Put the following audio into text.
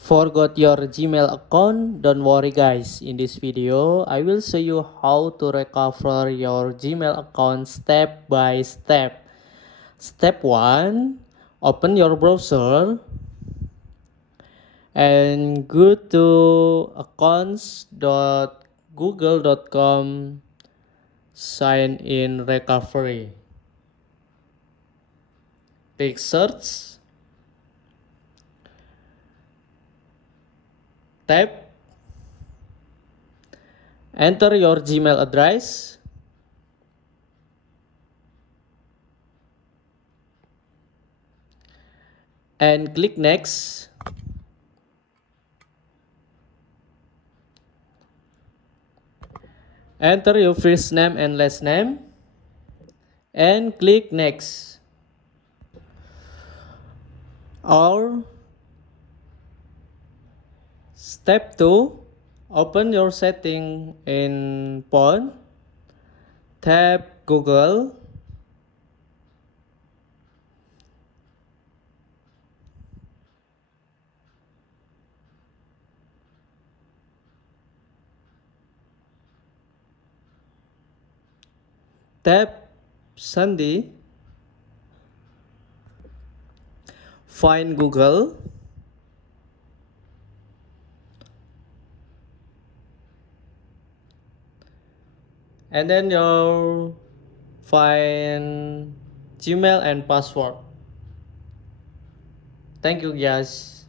Forgot your Gmail account? Don't worry guys, in this video I will show you how to recover your Gmail account step by step. Step 1, open your browser and go to accounts.google.com sign in recovery. Click search, tap, enter your Gmail address, and click next. Enter your first name and last name and click next. Or step 2, open your setting in phone, tap Google, tap Sandy, find Google, and then you'll find Gmail and password. Thank you guys.